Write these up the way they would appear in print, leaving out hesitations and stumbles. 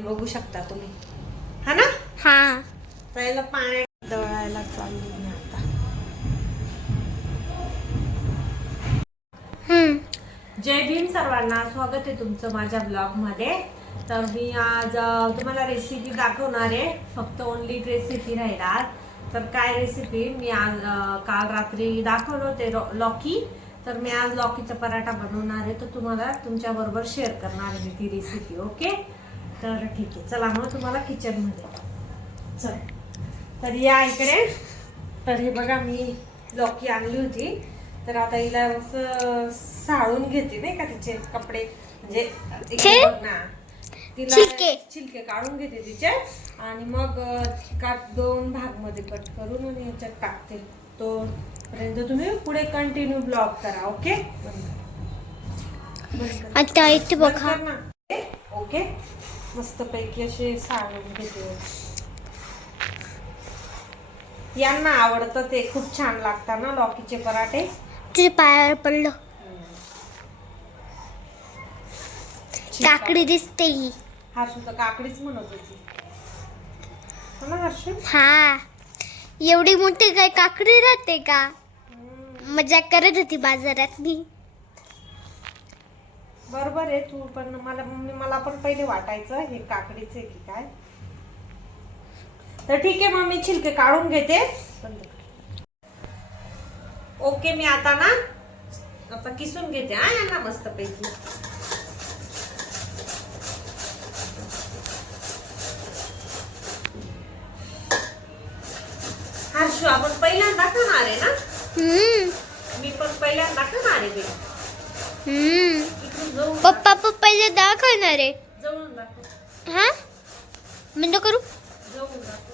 बघू शकता तुम्ही, हा ना? हा. त्याला पाण्यात दळायला चालली मी आता. जय भीम सर्वांना, स्वागत आहे तुमचं माझ्या ब्लॉग मध्ये. तर मी आज तुम्हाला रेसिपी दाखवणार आहे, फक्त ओनली रेसिपी राहिला. तर काय रेसिपी मी आज काल रात्री दाखवलं होते लौकी, तर मी आज लौकीचा पराठा बनवणार आहे. तर तुम्हाला तुमच्या बरोबर शेअर करणार आहे ती रेसिपी. ओके, तर ठीक आहे, चला मग तुम्हाला किचन मध्ये चल. तर या इकडे. तर हे बघा, मी लौकी आणली होती, तर आता हिला असं साळून घेते नाही का, तिचे कपडे म्हणजे तिला छिलके काढून घेते तिचे, आणि मग दोन भाग मध्ये कट करून आणि याच्यात टाकते. तो पर्यंत तुम्ही पुढे कंटिन्यू ब्लॉग करा. ओके, आता इथे बघा. ओके, मस्त पैकी असे साळून घेते. यांना आवडतं, ते खूप छान लागतात ना लौकीचे पराठे. तुझे पायावर पडलं. काकडी दिसते ही. हर्षू तर काकडीच म्हणत होती, हो ना हर्षू? हा, एवढी मोठी काय काकडी राहते का? मजाक करत होती बाजारात मी. बरोबर आहे तू, पण मला पण पहिले वाटायचं हे काकडीच आहे की काय. तर ठीक आहे, मग मी छिलके काढून घेते. ओके, मी आता किसून घेते यांना मस्त पैकी. हर्षू, आपण पहिल्यांदा खाणार आहे ना? मी पण पहिल्यांदा खाणार आहे. पप्पा पहिले दाखवणार आहे. जवळून दाखव. हा, बंद करू. जवळून दाखव.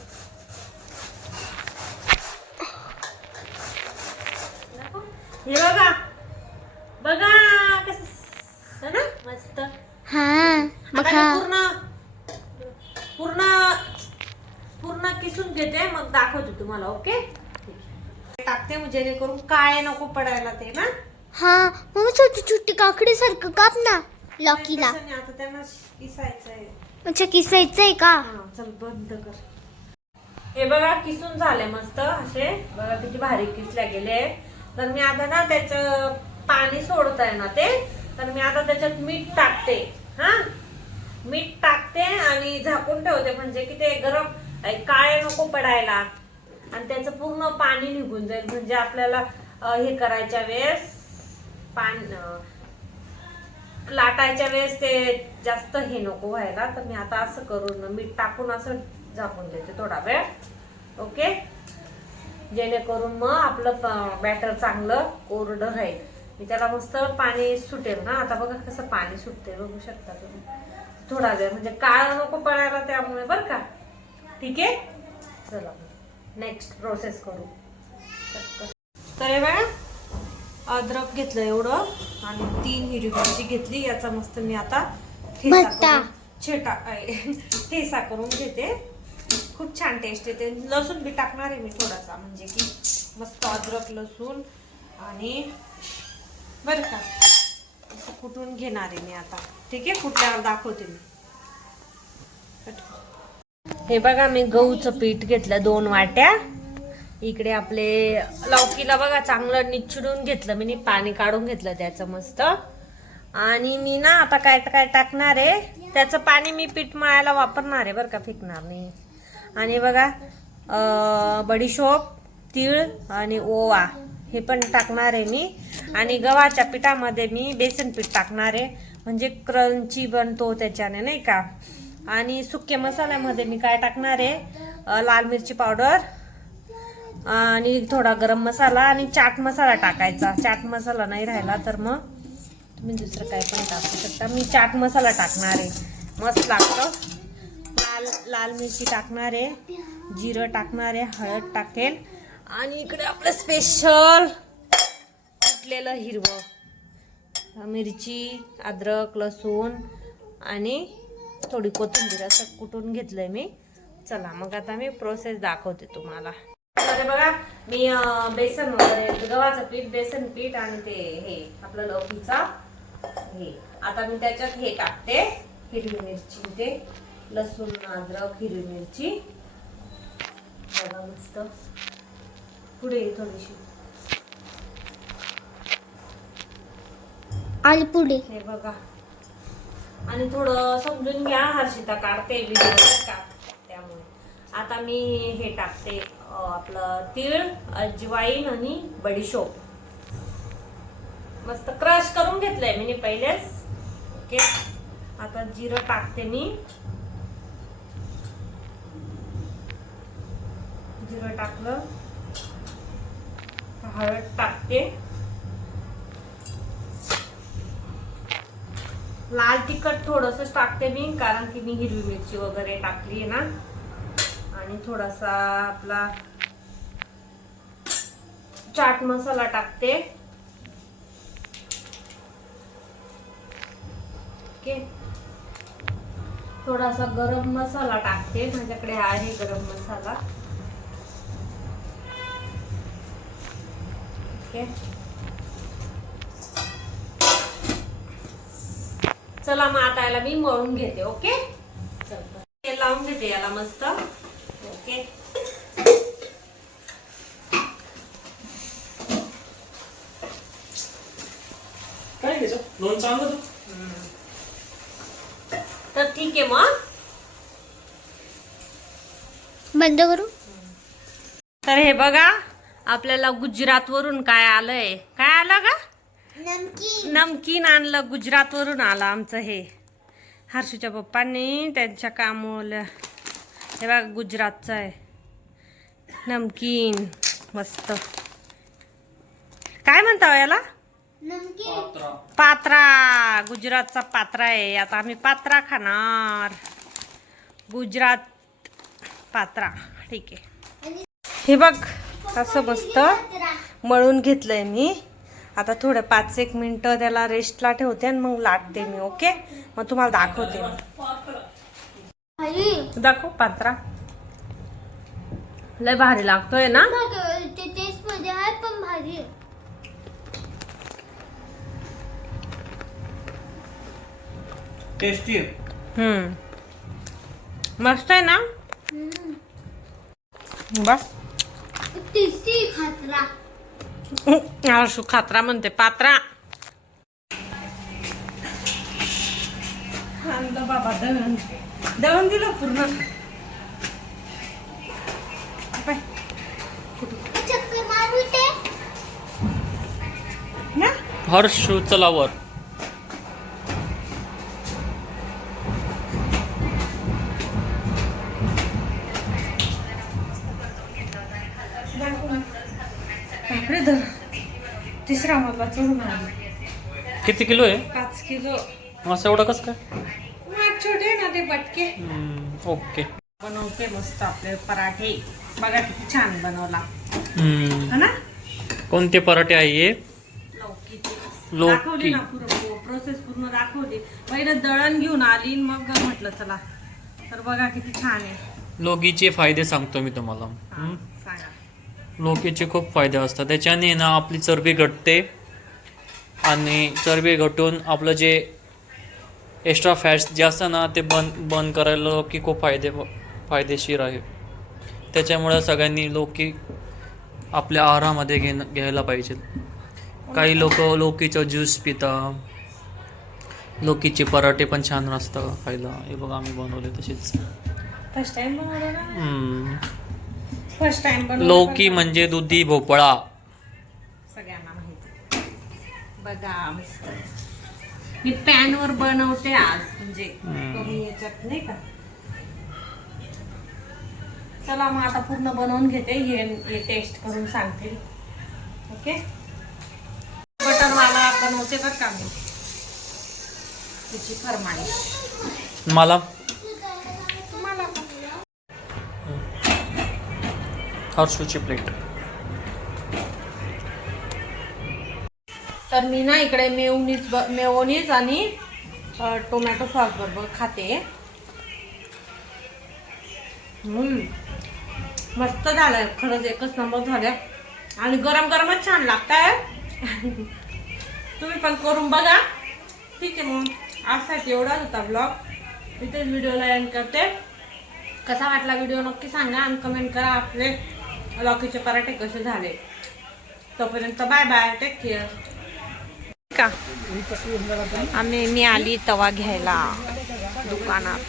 हे बघा बघा कसं ना, मस्त. हा बघा, पूर्ण किसून घेते, मग दाखवते तुम्हाला. ओके, टाकते म्हणजे जेणेकरून काळे नको पडायला ते ना. हा, मग छोटी छोटी काकडी सारखं काप ना लौकीला. आता त्यांना किसायचंय. अच्छा, किसायचंय का? चल बंद कर. हे बघा, किसून झाले मस्त असे. बघा किती भारी किसल्या गेले. तर मी आता ना त्याचं पाणी सोडत आहे ना ते, तर मी आता त्याच्यात मीठ टाकते. हा, मीठ टाकते आणि झाकून ठेवते, म्हणजे की ते गरम काळे नको पडायला आणि त्याचं पूर्ण पाणी निघून जाईल. म्हणजे आपल्याला हे करायच्या वेळेस लाटायच्या वेळेस ते जास्त हे नको व्हायला. तर मी आता असं करून मीठ टाकून असं झाकून देते थोडा वेळ. ओके, जेणेकरून मग आपलं बॅटर चांगलं कोरडं राहील. मी त्याला मस्त पाणी सुटेल ना. आता बघा कसं पाणी सुटते, बघू शकता तुम्ही. थोडा वेळ म्हणजे काळ नको पडायला त्यामुळे, बरं का. ठीक आहे, चला नेक्स्ट प्रोसेस करू. तर हे बघा, अद्रक घेतलं एवढं आणि 3 हिरवी मिरची घेतली. याचा मस्त मी आता ठेसा करून घेते. खूप छान टेस्ट येते. लसूण बी टाकणार आहे मी थोडासा, म्हणजे की मस्त अद्रक लसूण आणि बरं का असं कुटून घेणार आहे मी आता. ठीक आहे, कुठल्यावर दाखवते मी. हे बघा, मी गहूचं पीठ घेतलं 2 वाट्या. इकडे आपले लौकीला बघा चांगलं निचडून घेतलं मी, पाणी काढून घेतलं त्याचं मस्त. आणि मी ना आता काय टाकणार आहे, त्याचं पाणी मी पीठ मळायला वापरणार आहे बरं का, फेकणार नाही. आणि बघा बडीशोप, तीळ आणि ओवा हे पण टाकणार आहे मी. आणि गव्हाच्या पिठामध्ये मी बेसन पीठ टाकणार आहे, म्हणजे क्रंची बनतो त्याच्याने नाही का. आणि सुके मसाल्यामध्ये मी काय टाकणार आहे, लाल मिरची पावडर आणि थोडा गरम मसाला आणि चाट मसाला टाकायचा. चाट मसाला नाही राहिला तर मग तुम्ही दुसरं काय पण टाकू शकता. मी चाट मसाला टाकणार आहे, मस्त लागतं. लाल मिरची टाकणार आहे, जिरं टाकणार आहे, हळद टाकेल. आणि इकडे आपलं स्पेशल कुटलेलं हिरवं मिरची, अद्रक लसूण आणि थोडी कोथिंबीर असं कुटून घेतलंय मी. चला मग आता मी प्रोसेस दाखवते तुम्हाला. तर बघा, मी बेसन वगैरे गव्हाचं पीठ, बेसन पीठ आणि ते हे आपलं लौकीचा हे, आता मी त्याच्यात हे टाकते हिरवी मिरची, ते लसूण, अद्रक, हिरवी मिरची बघा मस्त. पुढे ये थोडीशी. आणि पुढे हे बघा. आणि थोडं समजून घ्या, हर्षिता काढते व्हिडिओ का त्यामुळे. आता मी हे टाकते आपलं तीळ, अजवाईन आणि बडीशोप मस्त क्रश करून घेतलंय मी पहिलेच. ओके, आता जिरं टाकते मी. जिरं टाकलं, हळद टाकते, लाल तिखट थोडंसं टाकते मी कारण की मी हिरवी मिरची वगैरे टाकली आहे ना. आणि थोडासा आपला चाट मसाला टाकते. ओके, थोडासा गरम मसाला टाकते, माझ्याकडे आहे गरम मसाला. ओके, चला मग आता याला मी मळून घेते. ओके, चल तेल लावून घेते याला मस्त. ओके, काय घ्यायचं लोणचं आणलं तू? तर ठीक आहे मग. बंद करू. तर हे बघा आपल्याला गुजरात वरून काय आलंय. काय आलं का? नमकीन. नमकीन आणलं, गुजरात वरून आलं आमचं हे. हर्षूच्या पप्पांनी त्यांच्या कामाला हे बघा गुजरातचं आहे नमकीन. मस्त. काय म्हणता याला? नमकीन. पात्रा. गुजरातचा पात्रा आहे. आता आम्ही पात्रा खाणार. गुजरात पात्रा. ठीक आहे. हे बघ असं मस्त मळून घेतलंय मी. आता थोडं 5-1 मिनिटं त्याला रेस्टला ठेवते आणि मग लाटते मी. ओके, मग तुम्हाला दाखवते. दाखव पात्रा. लय भारी लागतोय ना. ते टेस्ट मध्ये आहे पण भारी आहे. टेस्टी आहे. मस्त आहे ना. बस टेस्टी खातरा. आळसू खात्रा म्हणते पात्रा. आणलं बाबा दळण. दळण दिलं पूर्ण. बाय. चक्कर मारू ते ना हर्षू चला वर. बापरे, तिसरा मला चढून आला. किती किलो आहे? 5 किलो. असं एवढं कसं काय? माझ छोटे ना ते बटके. ओके. बनवते मस्त आपले पराठे. बघा किती छान बनवला है ना. कोणते पराठे आहे हे? लौकीचे. लौकी. दाखवली ना प्रोसेस पूर्ण दाखवली. पहिलं दळण घेऊन आली मग म्हटलं चला. तर बघा किती छान आहे. लौकीचे फायदे सांगतो मी तुम्हाला. सांगा. लौकीचे खूप फायदे असतात. त्याच्याने ना आपली चरबी घटते आणि चरबी घटून आपलं जे एक्स्ट्रा फॅट्स जे असतं ना ते बंद करायला लौकी खूप फायदेशीर आहे. त्याच्यामुळे सगळ्यांनी लौकी आपल्या आहारामध्ये घ्यायला पाहिजे. काही लोक लौकीचं ज्यूस पिता. लौकीचे पराठे पण छान असतं खायला. हे बघा आम्ही बनवले तसेच. फर्स्ट टाइम बनवलं ना. फर्स्ट टाइम बनवलं. लौकी म्हणजे दुधी भोपळा. सगळ्यांना माहिती. बघा मस्त. मी पॅन वर बनवते आज म्हणजे कमी याच्यात नाही का. चला मग आता पूर्ण बनवून घेते. हे टेस्ट करून सांगते. ओके, बटरवाला बनवते बरं का मी. त्याची फरमाईश मला तुम्हाला. हर्षूची प्लेट. तर मी ना इकडे मेयोनीज आणि टोमॅटो सॉस बरोबर खाते. मस्त झालंय खरंच. एकच नंबर झालंय. आणि गरम गरमच छान लागतंय. तुम्ही पण करून बघा. ठीक आहे मग आजसाठी एवढाच होता ब्लॉग. इथेच व्हिडिओला एंड करते. कसा वाटला व्हिडिओ नक्की सांगा आणि कमेंट करा आपले लौकीचे पराठे कसे झाले. तोपर्यंत बाय बाय, टेक केअर. का मी आली तवा घ्यायला दुकानात.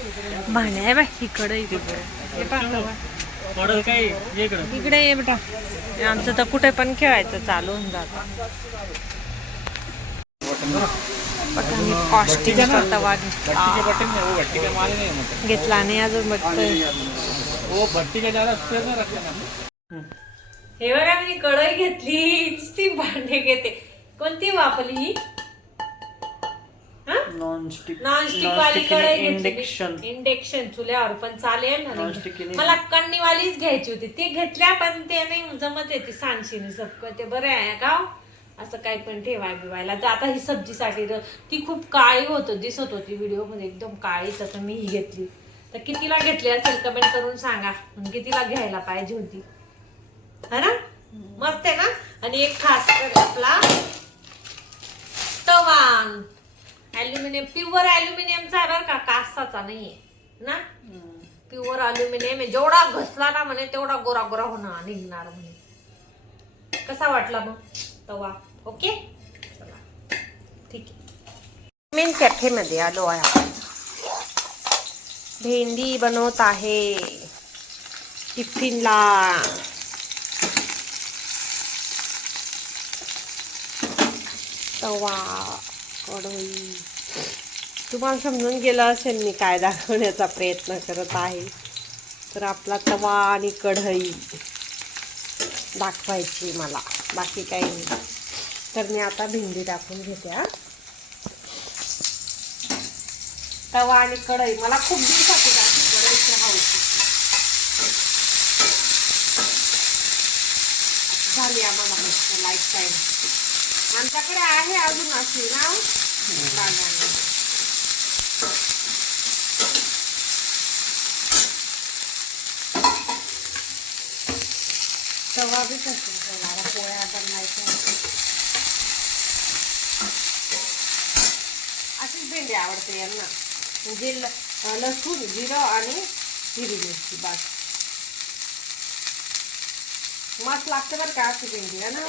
भांडे आहे बाय इकडे इकडे ये बेटा. आमचं तर कुठे पण खेळायचं चालू होऊन जातं. मी कॉस्टिंगचा तवा घेतला नाही अजून बघतोय. हे बघा मी कढई घेतली. ती भांडे घेते. कोणती वापरली ही? नॉनस्टिक वाली कढई इंडक्शन. इंडक्शन चुल्यावर पण चालेल ना. मला कण्णीवालीच घ्यायची होती. ती घेतल्या पण ते नाही जमत आहे. ती सांडशीने सबक ते बरे आहे का असं काही पण ठेवाय बिवायला. तर आता ही सब्जीसाठी ती खूप काळी दिसत होती व्हिडिओ मध्ये एकदम काळी. तर मी ही घेतली. तर कितीला घेतली असेल कमेंट करून सांगा. कितीला घ्यायला पाहिजे होती है ना. मस्त आहे ना. आणि एक खास कर आपला तवा ॲल्युमिनियम, प्युअर ॲल्युमिनियमचा आहे बरं का, कासाचा नाहीये ना. प्युअर ॲल्युमिनियम आहे. जेवढा घसला ना म्हणे तेवढा गोरा गोरा होणार निघणार म्हणे. कसा वाटला मग तवा? ओके चला ठीक आहे. मेन कॅफे मध्ये आलो आहे आपण. भेंडी बनवत आहे टिफिनला. तवा कढई तुम्हाला समजून गेलं असेल मी काय दाखवण्याचा प्रयत्न करत आहे. तर आपला तवा आणि कढई दाखवायची मला, बाकी काही नाही. तर मी आता भेंडी टाकून घेते. तवा आणि कढई मला खूप दिवसाची कढईची हौस झाली आम्हाला मस्त लाईफ टाईम. आमच्याकडे आहे अजून अशी ना बागाने. तवा बी ठेवणार पोळ्या बनवायच्या. अशीच भेंडी आवडते यांना. म्हणजे लसूण जिरं आणि हिरवी मिरची बस. मस्त लागते बरं का अशी भेंडी है ना.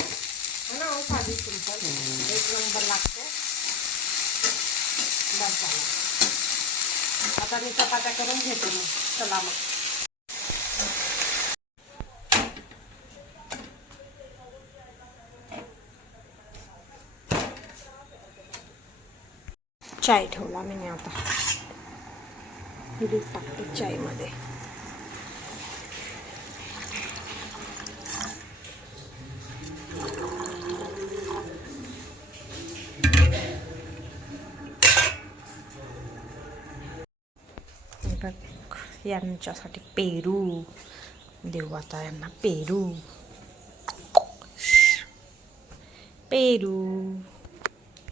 साधी सिंपल एक नंबर लागते. बस झाला. आता मी चपात्या करून घेते मग. चला मग. चाय ठेवला मी आता. दूध टाकते चायमध्ये. यांच्यासाठी पेरू देऊ आता यांना. पेरू